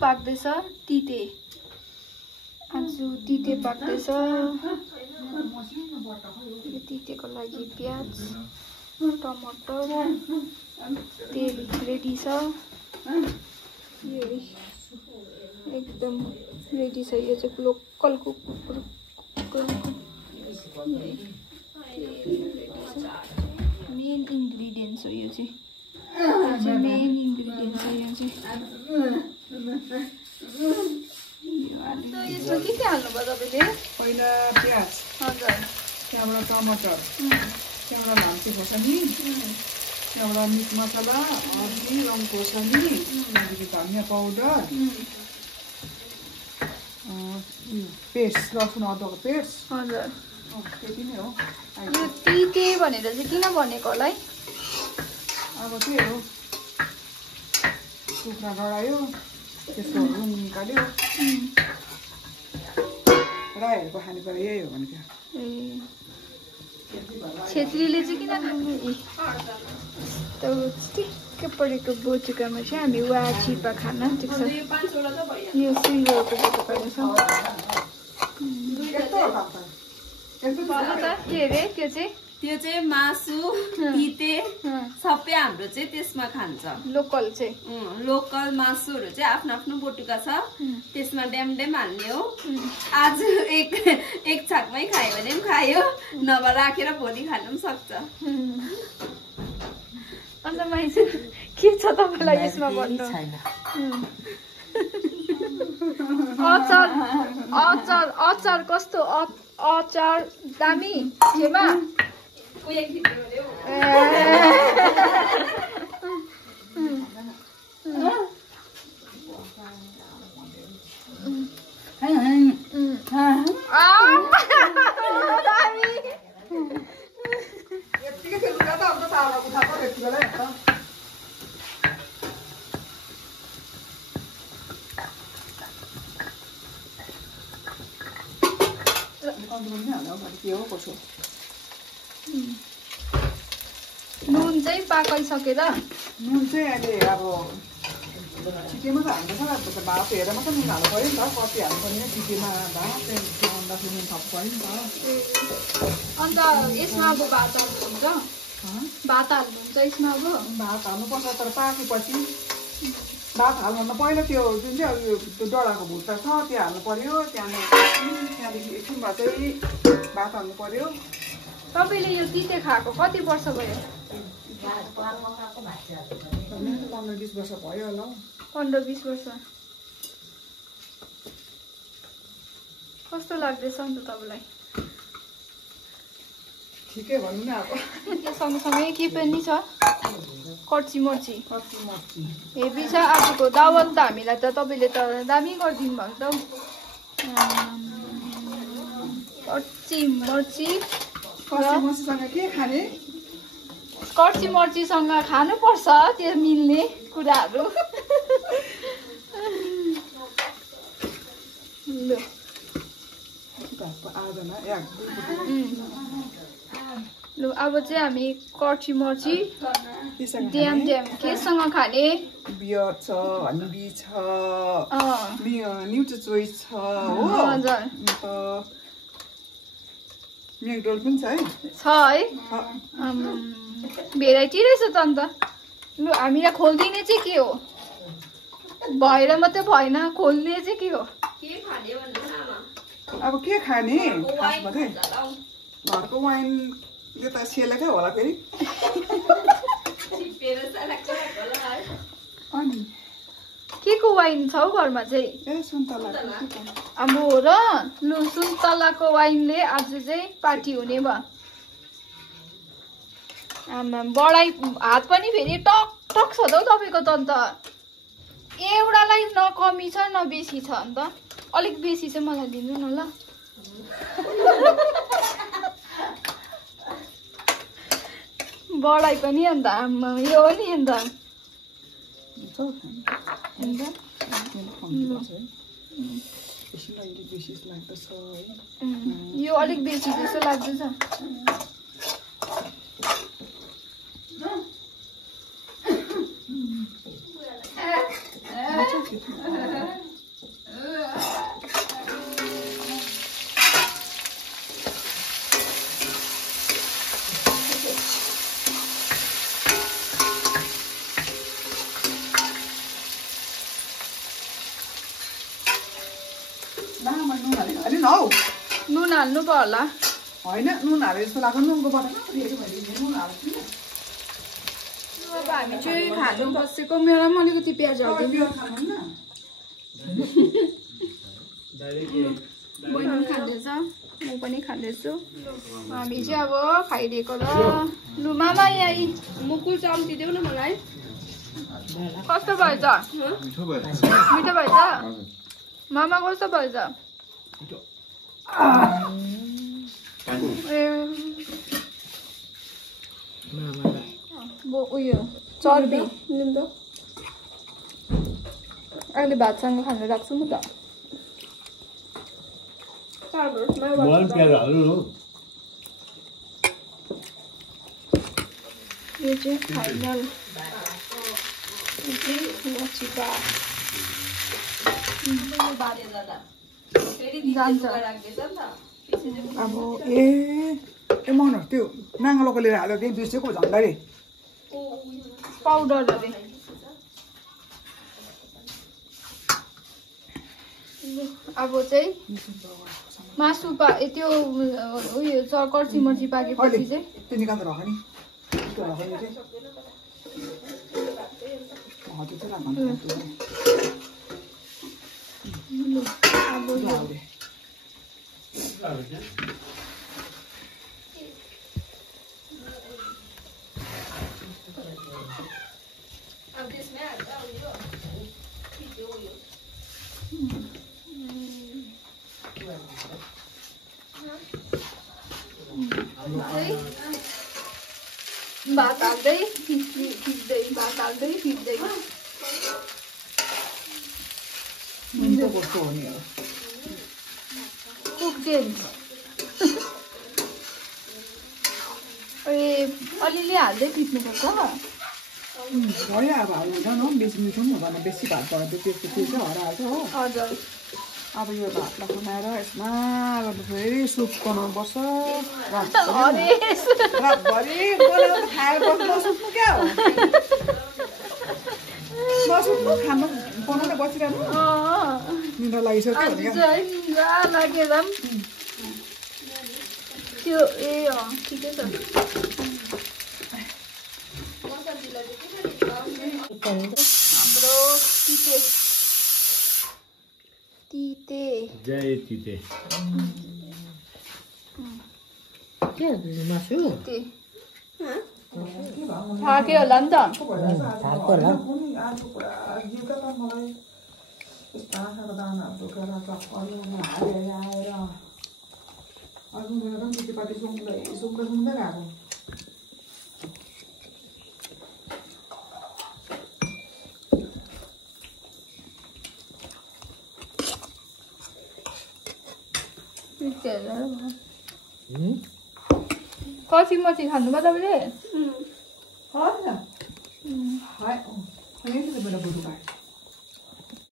पाक्दैछ तिते आज तिते पाक्दैछ तितेको लागि प्याज टमाटर तेल रेडी छ एकदम रेडी छ यो चाहिँ लोकलको मेन इन्ग्रेडियन्ट्स हो यो चाहिँ मेन इन्ग्रेडियन्ट्स हो यो चाहिँ यसमा के हाल्नुभयो तपाईँले पहिला प्याज हजुर त्यहाँबाट टमाटर त्यहाँबाट भान्सी खोर्सानी त्यहाँबाट मिट मसला हर्दी रङ खोर्सानी त्यहाँदेखि धनियाँ पाउडर पेस्ट लसुन अदुवाको पेस्ट हजुर त्यति नै हो यो तिते भनेर चाहिँ किन भनेको होला है अब के हो कुखुरा डढायो त्यसको रुम निकाल्यो राईहरूको खानेकुरा यही हो भने छेत्रीले चाहिँ किन खानु ठिक्कै परेको बोचुकामा चाहिँ हामी वा छिपा खाना ठिक छ यो सिल्भरको बोचुकामा छ के अरे त्यो चाहिँ मासु तिते सबै हाम्रो चाहिँ त्यसमा खान्छ लोकल चाहिँ लोकल मासुहरू चाहिँ आफ्नो आफ्नो बोटुका छ त्यसमा ड्याम हाल्ने हो आज एक छाकमै खायो भने पनि खायो नभए राखेर भोलि खानु पनि सक्छ अन्त मान्छे के छ तपाईँलाई यसमा भन्नु अचार अचार अचार कस्तो अचार दामी केमा नुन चाहिँ पाकाइसकेर नुन चाहिँ अहिले अब छिटेमा त हाल्नुपर्छ भात हेरेर मात्रै नुन हाल्नु पऱ्यो नि त कति हाल्नु पर्ने छिटेमा भात अन्दाखेरि नुन थप्नु पऱ्यो नि त अन्त यसमा अब भात हाल्नुहुन्छ भात हाल्नुहुन्छ यसमा अब भात हाल्नुपर्छ तर पाकेपछि भात हाल्नुभन्दा पहिला त्यो जुन चाहिँ अब त्यो डढाको भुट्टा छ त्यो हाल्नु पऱ्यो त्यहाँदेखि एकछिनमा चाहिँ भात हाल्नु पऱ्यो तपाईँले यो तिते खाएको कति वर्ष भयो 15-20 वर्ष भयो होला 15-20 वर्ष कस्तो लाग्दैछ अन्त तपाईँलाई ठिकै भनौँ न अब त्यो सँगसँगै के पनि छ कर्ची मर्ची हेभी छ आजको दावत त हामीलाई त तपाईँले त दामी गरिदिनु भएको त कर्ची मर्ची के खाने कर्ची मर्चीसँग खानुपर्छ त्यो मिल्ने कुराहरू ल अब चाहिँ हामी कर्ची मर्ची ड्याम केसँग खाने बियर छ हनी छ न्युट्रिचोइस छ हो हजुर मेकडोल पनि छ है भेराइटी रहेछ त अन्त लु हामीलाई खोलिदिने चाहिँ के हो भएर मात्रै भएन खोल्ने चाहिँ के हो अब के खाने घरको वाइनले त सेलेकै होला फेरि अनि के को वाइन छ हौ घरमा चाहिँ ए सुन्तला अब र लु सुन्तलाको वाइनले आज चाहिँ पार्टी हुने भयो आमा बढाइ हात पनि फेरि टक टक छ त हौ तपाईँको त अन्त एउटालाई न कमी छ न बेसी छ अन्त अलिक बेसी चाहिँ मलाई दिनु न ल बढाइ पनि अन्त आमा यो नि अन्त यो अलिक बेसी जस्तो लाग्दैछ दामा नुन हाल्नु न हौ नुन हाल्नु पर्यो होला होइन नुन हाले जस्तो लाग्यो नुनको बटन नुन हाल्छु अब हामी चाहिँ खानु बसेको मेरो पनि अलिकति प्याज हाल्दिनु बहिनी खाँदैछ म पनि खाँदैछु हामी चाहिँ अब खाइदिएको ल लु मामा यहाँ मुकुल चम्ची देऊ न मलाई कस्तो भएछ मिठो भएछ मामा कस्तो भएछ उयो चर्बी अहिले भातसँग खानु राख्छु म त यो चाहिँ फाइनल अब ए मन त्यो नाङ्गलोको लिएर हाल्दा त्यही बिर्सेको झन्डा रे पाउडर अरे अब चाहिँ मासु त्यो उयो कर्ची मर्ची पाकेपछि चाहिँ त्यो निकालेर राख नि त्यो राख नि चाहिँ हजुर चाहिँ राख अब भात हाल्दै खिच्दै भात हाल्दै खिच्दै कस्तो हो नि कुक चेन्ज ए अलिअलि हाल्दै खिच्नुपर्छ भयो अब हाल्नु न बेसी मिठो पनि हुँदैन बेसी भात भयो त्यसको त्यो चाहिँ हराइहाल्छ हो हजुर अब यो भातलाई बनाएर यसमा अब फेरि सुप बनाउनुपर्छ रातभरि बनाएर खाएर बस्नु क्या हो नसुत्नु खानु बनाएर बसिरहनु निद्रा लागिसक्यो लागेर त्यो ए ठिकै छ हाम्रो तिते जय तिते थाक्यो होला नि त कफी मची खानुभयो तपाईँले होइन